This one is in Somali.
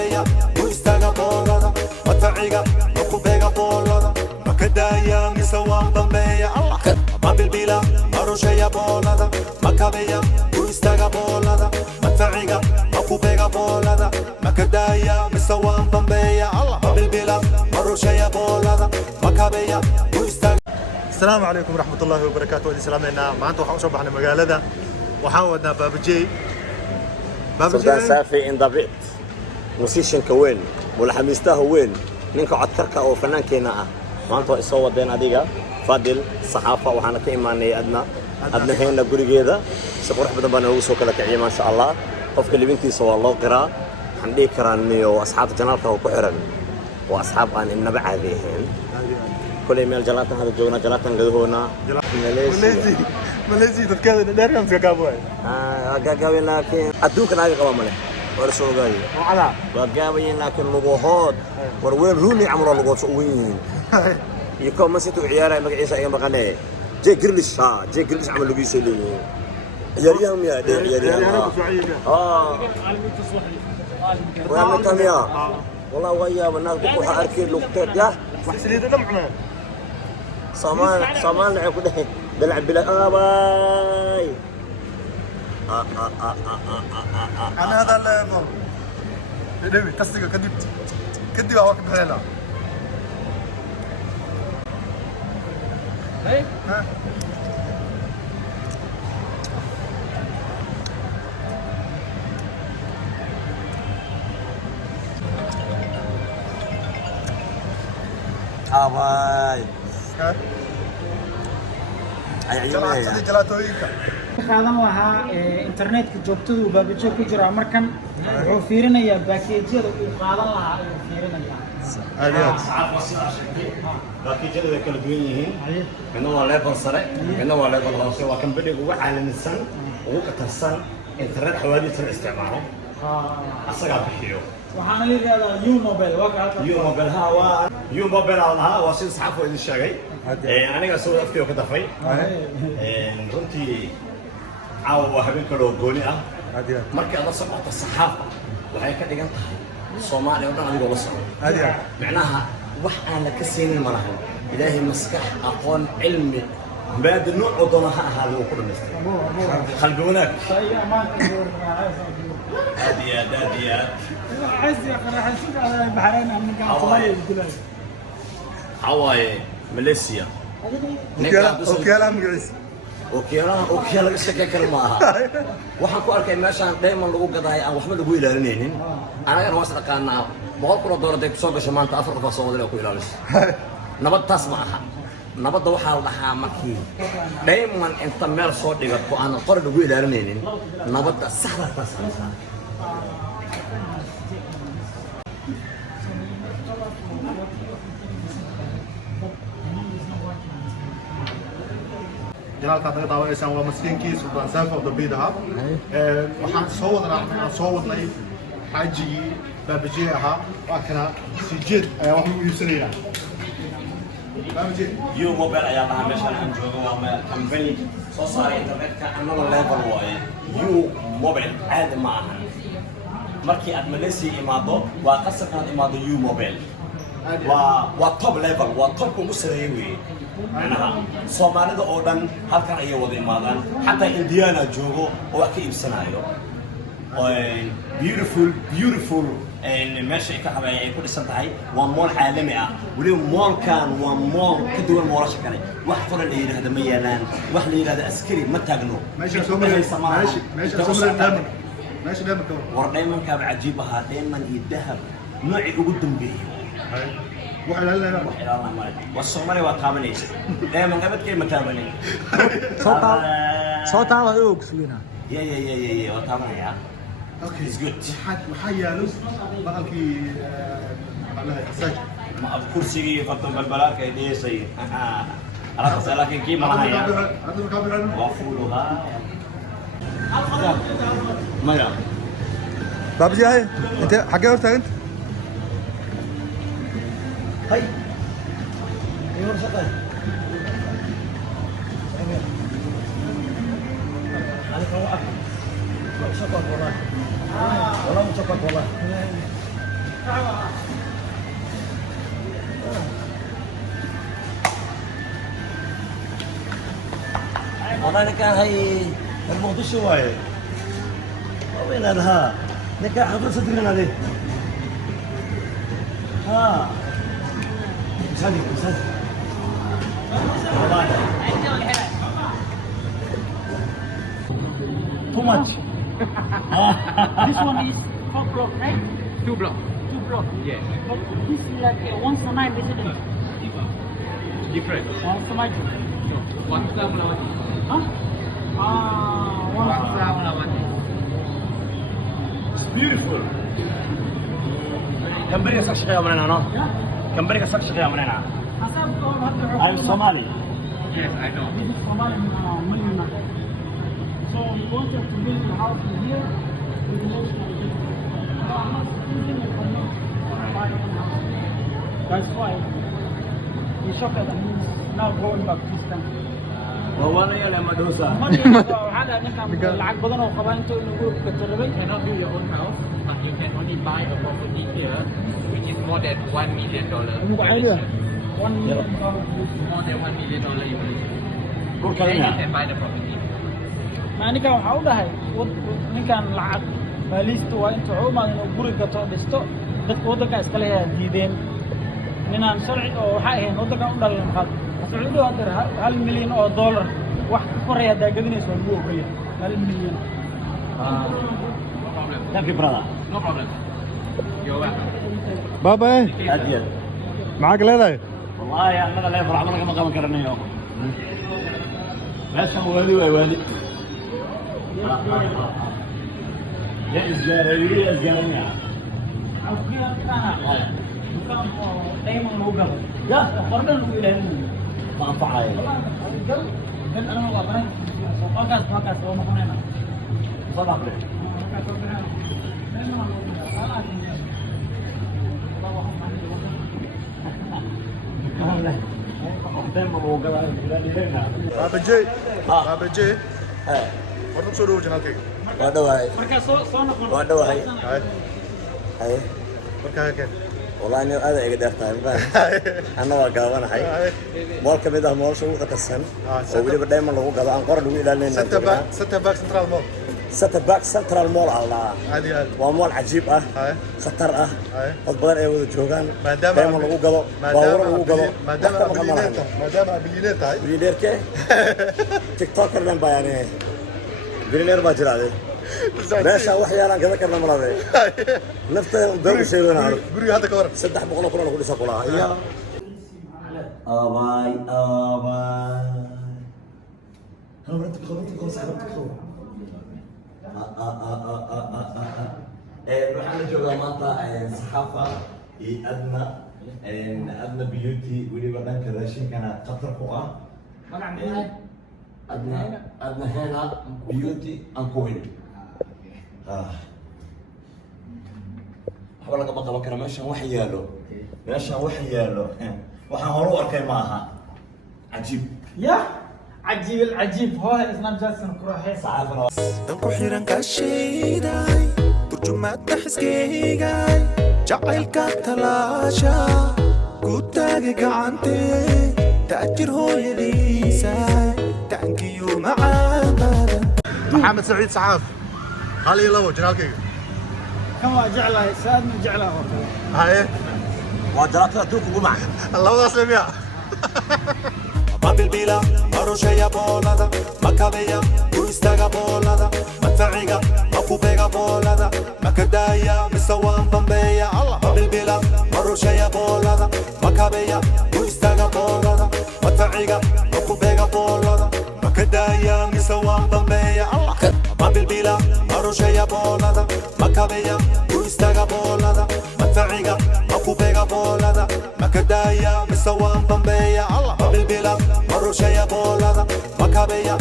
Macabea, Muistaga Bolada, Mata'iga, Makubega Bolada, Makadaya, Misawan Bambea, Mabilbila, Maroshaya Bolada, Macabea, Muistaga Bolada, Mata'iga, Makubega Bolada, Makadaya, Misawan Bambea, Mabilbila, Maroshaya Bolada, Macabea, Muistaga. السلام عليكم ورحمة الله وبركاته. ودي سلامنا معناته وحنا صبحنا مقالة وحاولنا بابجي سلطان سافي إن دافيد موسيشن كوين ولا حميسته وين نينكو عتكركا أو فنان كينا معناته إصوات دين عديقة فاضل صحافة وحنا كإيماني أدنى هنا قولي كذا سبورح بدن بنا وسو كذا كعيم ما شاء الله قف كل بنتي سوى الله قراء عندي كراني وأصحاب جنالك وكحرن وأصحاب أن النبع هذين كل ميل جلاتنا هذا جونا جلاتنا قد هنا ماليزي تتكلم دارهم في كابوي قاقاوي لكن أدوك ناقي قوام له ورسول قاي وعلا قاقاوي لكن لغوهات وروين روني عمره لغوت سوين يكون مسيتو عيارة مقعيسة أيام مقانيه جي قرلش جي قرلش عمل لقيسة لي عياريهم يا دي عياريهم ويعملتهم يا والله ويا والناس بقوها أركي لقطات لا محسنين دمعنا صامان لعب كده بلعب بلا باي أنا هذا اللي نبي تصدق كدي أواك بحيلا ها باي qaadan lahaa internetka joogtadu baabajo ku jira markan wuxuu fiirinayaa baakeejyada uu qaadan lahaa ayuu fiirinayaa baakeejyada way kala duwan yihiin midna waa level sare midna waa level hoose waa kan badhiga ugu caalamisan ugu qatarsan internet xawaadiisa la isticmaalo asagaa bixiyo waxaana la yiraahdaa U-Mobile waa ka halka U-Mobile U-Mobile waa sida saxaafo idin sheegay aniga soo afkiyo ka dafay runtii caawa waa habeen kale oo gooni ah markii aad la socoto saxaafa waxay ka dhigan tahay Soomaaliya oo dhan adigoo la socdo macnaha wax aan la ka siinin ma lahan ilaahay maskax aqoon cilmi maada nooc doona ha ahaado oo ku dhameystay qalbi wanaag هادية عايز حنشوف على البحرين عم نقعد هواي ماليزيا وكيلا مقعيس وكيلا شكل كلمة waxaan ku arkay meeshaan diamond lagu gaday aan waxba lagu ilaalinaynin anaga waas dhaqaana $100 ay soo gasho maanta 4 qof soo wada ku ilaaliso nabad taas ma aha nabadda waxaa la dhahaa markii diamond inta meel soo dhigato aan qor lagu ilaalinaynin nabadda saxda taas جلالك هذا دعوة إنسان ولا مسكين كيس ولا سافر ضبيدها وحن صوّدنا حاجي بابجيها وكنا سجد وهم يسرينا بابجي U-Mobile ayaa lahaa meeshaan aan joogo waa company soo saaray internetka another level waaye U-Mobile caadi ma aha markii aad Malaysia imaado waa qasab inaad imaado U-Mobile waa top level waa top ugu sareeyo weeye macnaha Soomaalida oo dhan halkan ayay wada imaadaan xataa Indiana joogo oo wax ka iibsanayo beautiful meesha ka xabay ay ku dhisan tahay waa mool caalami ah wali moolkan waa mool ka duwan moolasha kale wax qoran la yiraahdo ma yeelaan wax la yiraahdo askari ma taagno ماشي دائما war diamondka cajiib ah diamond iyo dahab nooci ugu dambeeyay وحلالنا مال والصومالي واتهامنيس دائما قبل كلمة تهامني صوت على اوكس وينها يا واتهامني يا اوكي it's good وحيا لوس بقالكي على حساج ما كرسي فتن بالبلاك دي سي عرفت لكن كيما هي وفولها ما يا بابجي هاي انت حاجه قلتها انت هاي يور شغال عليك هو شكرا والله والله شكرا والله والله كان هي الموضوع شوية وين هذا نكاح حضر صدقنا عليه ها مصدق والله too much This one is 4 block, right? 2 block. 2 block. Yes. But this is like once a night resident. Different. Once a night. No. Wangsa Mulawati. Huh? Once Wangsa Mulawati. it's beautiful كم بريك صار شقيا مننا أنا كم بريك صار شقيا مننا I'm Somali Yes, I know. This is Somali Manina. So we wanted to build a house in here with most of it. So I'm not thinking of buying a house. That's why we shocked that he's now going back this time. ووانا يا لما دوسا waxaa ninkan lacag badan oo qabaa inta uu gurubka tarabay You cannot build your own house, but you can only buy a property here, which is more than $1 million. $1 million. More than $1 million you can. dhulka Then you ina can buy the property. ninkan waxaa u dhahay ninkan lacag maaliista waa inta cuumad inuu guri gato dhisto dadka waddanka iskale diideen ninaan sharci oo waxaa ahayn waddankan u dhalan maxaad sacuudi hadir $1 milyan wax ka koreeya hadaa gadinayso waa lagu ogolya $1 milyan thank you brother No problem. You're welcome. بابا ايه أجل معاك leedahay والله يا أنا لا يفرح منك ما قام كرني يوم بس هو والي والي يا إسجارية يا إسجارية dayman lagu galo يا qordan lagu ilaalinayo ما أنفع dan ana waa baran halkaas oo noqonayna صباح بابا جي بابا جي horta soo dhawo janaalkayga ودواي markaa soo noqon ودواي hay هاي markaa keen والله إني هذا إيجاد أختار أنا وقاونا هاي مول كبيرة مول شو قتسن وبيجي بدايما لو قاعد أنقر لو إلى لين ستة باك سنترال مول ستباك سنترال مول الله عادي عادي ومول عجيب هاي خطر هاي أكبر أي وذا جوجان maadaama دايما لو قاعد باور لو قاعد maadaama abilineed tahay بيلير كه تيك توك كرنا بيانه بيلير باجر هذا meesha wax yaalaan kada karna maladay nafta dawr sheegana guriga hadda ka waran saddex boqol oo kun lagu dhisa qolaa iya abay hal mar inta qoro saxabta waxaan la joogaa maanta saxaafa iyo adna beauty weliba dhanka raashinkana khatar ku ah adna hena beauty and coin waxba lagama qaban kara meeshan wax yaalo waxaan hore u arkay ma aha cajiib ya cajiib alcajiib hooha isnaan jackson kuraxee saxaafana danku xiran kaashayday turjumaadka xiskeygaay jacaylka talaasha ku taagi gacante taajir hooyadiisa taankiyo macaan badan maxamed saciid saxaaf hal iyo labo janaalkayga kan waa jeclahay saadna jeclaha horta haye waa jalaatada adduunka ugu macaan labadaas le miya mabilbila marushaya boolada makabeya ku istaga boolada madfaciga makubega boolada makadaaya mise waan bambeeya mabilbila marushaya boolada makabeya ku istaga boolada madfaciga makubega boolada makadaaya mise waan bambeeya mabilbila marushaya boolada makabeya ku istaga boolada madfaciga makubega boolada makadaaya mise waan bambeeya mabilbila marushaya boolada makabeya